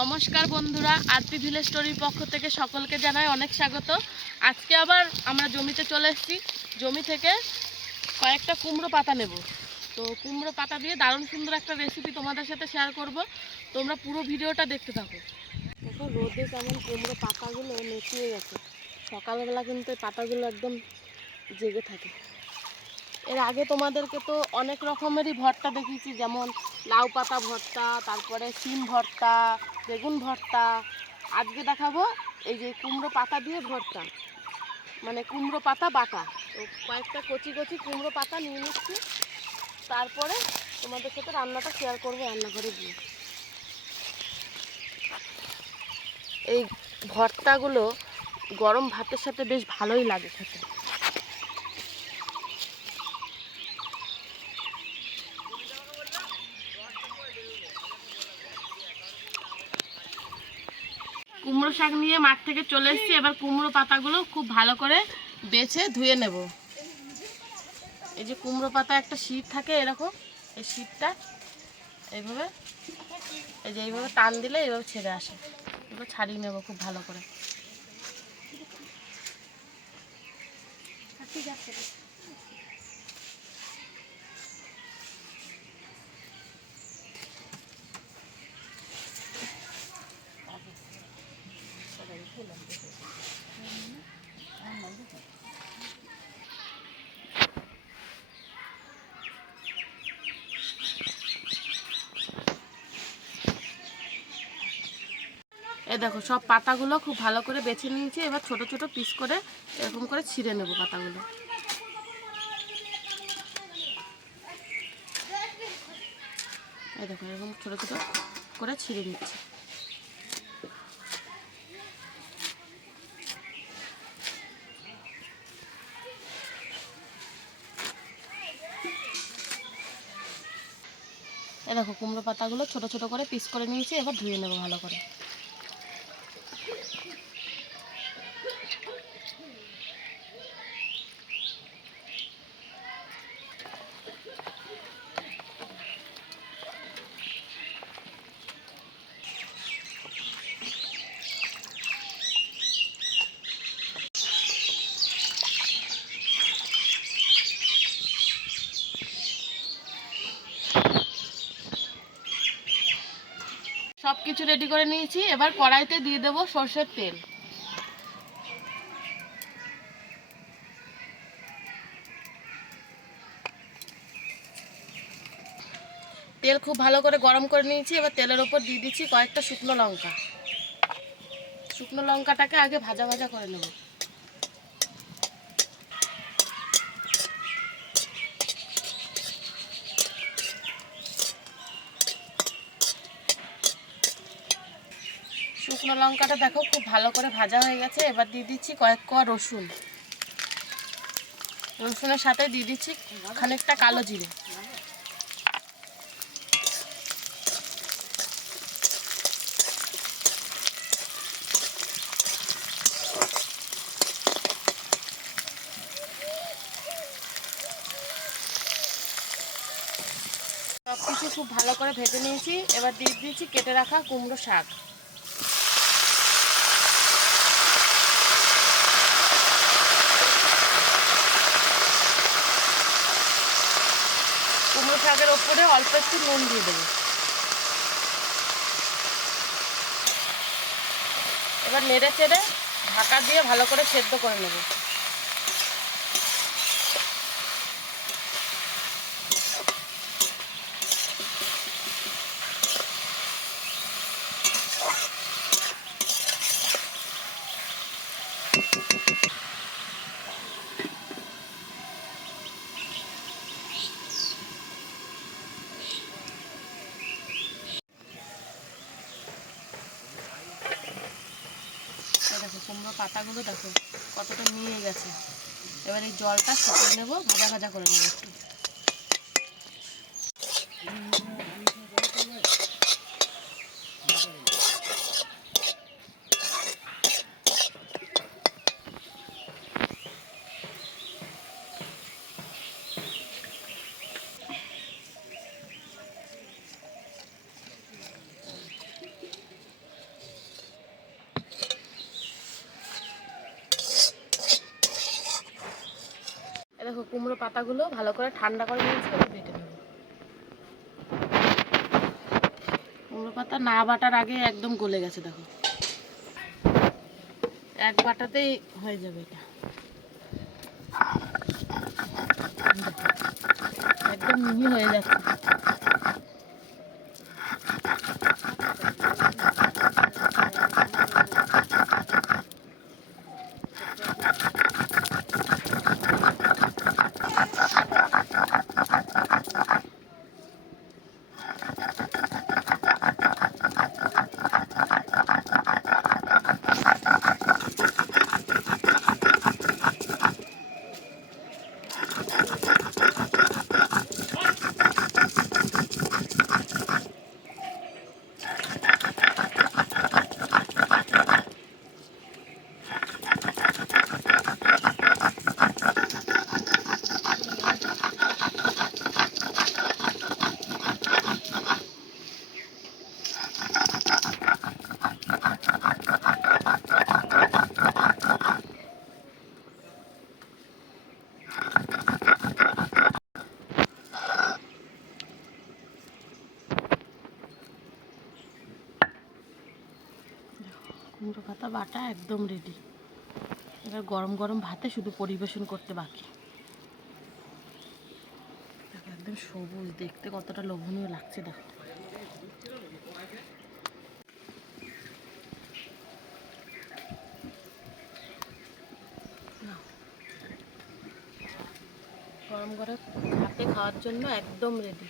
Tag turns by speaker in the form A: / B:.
A: নমস্কার বন্ধুরা, RP village স্টোরির পক্ষ থেকে সকলকে জানাই অনেক স্বাগত। আজকে আবার আমরা জমিতে চলে এসেছি। জমি থেকে কয়েকটা কুমড়ো পাতা নেব। তো কুমড়ো পাতা দিয়ে দারুণ সুন্দর একটা রেসিপি তোমাদের সাথে শেয়ার করব। তোমরা পুরো ভিডিওটা দেখতে থাকো। দেখো, রোদে কেমন কুমড়ো পাতাগুলো নেচিয়ে গেছে। সকালবেলা কিন্তু পাতাগুলো একদম জেগে থাকে। এর আগে তোমাদেরকে তো অনেক রকমেরই ভর্তা দেখিয়েছি, যেমন লাউ পাতা ভর্তা, তারপরে সিম ভর্তা, বেগুন ভর্তা। আজকে দেখাবো এই যে কুমড়ো পাতা দিয়ে ভর্তা। মানে কুমড়ো পাতা বাটা। কয়েকটা কচি কচি কুমড়ো পাতা নিয়ে নিচ্ছি। তারপরে তোমাদের সাথে রান্নাটা শেয়ার করব রান্নাঘরে গিয়ে। এই ভর্তাগুলো গরম ভাতের সাথে বেশ ভালোই লাগে খেতে। কুমড়ো শাক নিয়ে মাঠ থেকে চলে এসেছি। এবার কুমড়ো পাতাগুলো খুব ভালো করে বেছে ধুয়ে নেব। এই যে কুমড়ো পাতা একটা শীত থাকে এরকম এই শীতটা এইভাবে, এই যে এইভাবে টান দিলে এইভাবে ছেড়ে আসে। এবার ছাড়িয়ে নেব খুব ভালো করে। এই দেখো, সব পাতাগুলো খুব ভালো করে বেছে নিয়েছি। এবার ছোট ছোট পিস করে এরকম করে ছিঁড়ে নেব পাতাগুলো। এই দেখো, এরকম ছোট ছোট করে ছিঁড়ে নিচ্ছি। এ দেখো, কুমড়ো পাতাগুলো ছোট ছোট করে পিস করে নিয়েছি, এবার ধুয়ে নেব ভালো করে সব কিছু রেডি করে নিয়েছি। এবার কড়াইতে দিয়ে দেবো সর্ষের তেল। তেল খুব ভালো করে গরম করে নিয়েছি। এবার তেলের ওপর দিয়ে দিচ্ছি কয়েকটা শুকনো লঙ্কা। শুকনো লঙ্কাটাকে আগে ভাজা ভাজা করে নেব। শুকনো লঙ্কাটা দেখো, খুব ভালো করে ভাজা হয়ে গেছে। এবার দিয়ে দিচ্ছি কয়েক কোয়া রসুন। রসুনের সাথে দিয়ে দিচ্ছি খানিকটা কালো জিরে। সব কিছু খুব ভালো করে ভেজে নিয়েছি। এবার দিয়ে দিয়েছি কেটে রাখা কুমড়ো শাক কুমড়ো শাকের ওপরে অল্প একটু নুন দিয়ে দেবো। এবার নেড়ে চেড়ে ঢাকা দিয়ে ভালো করে সেদ্ধ করে নেব এই দেখো কুমড়ো পাতাগুলো দেখো, কতটা নিয়ে গেছে। এবার এই জলটা শুকিয়ে নেব, ভাজা ভাজা করে নেব একটু কুমড়ো পাতাগুলো ভালো করে ঠান্ডা করে নিয়েছি বেটে নেব। কুমড়ো পাতা না বাটার আগে একদম গলে গেছে, দেখো। এক বাটাতেই হয়ে যাবে এটা। একদম মিহি হয়ে যাচ্ছে। কুমড়ো পাতা বাটা একদম রেডি এবার গরম গরম ভাতে শুধু পরিবেশন করতে বাকি। একদম সবুজ, দেখতে কতটা লোভনীয় লাগছে দেখো। গরম গরম ভাতে খাওয়ার জন্য একদম রেডি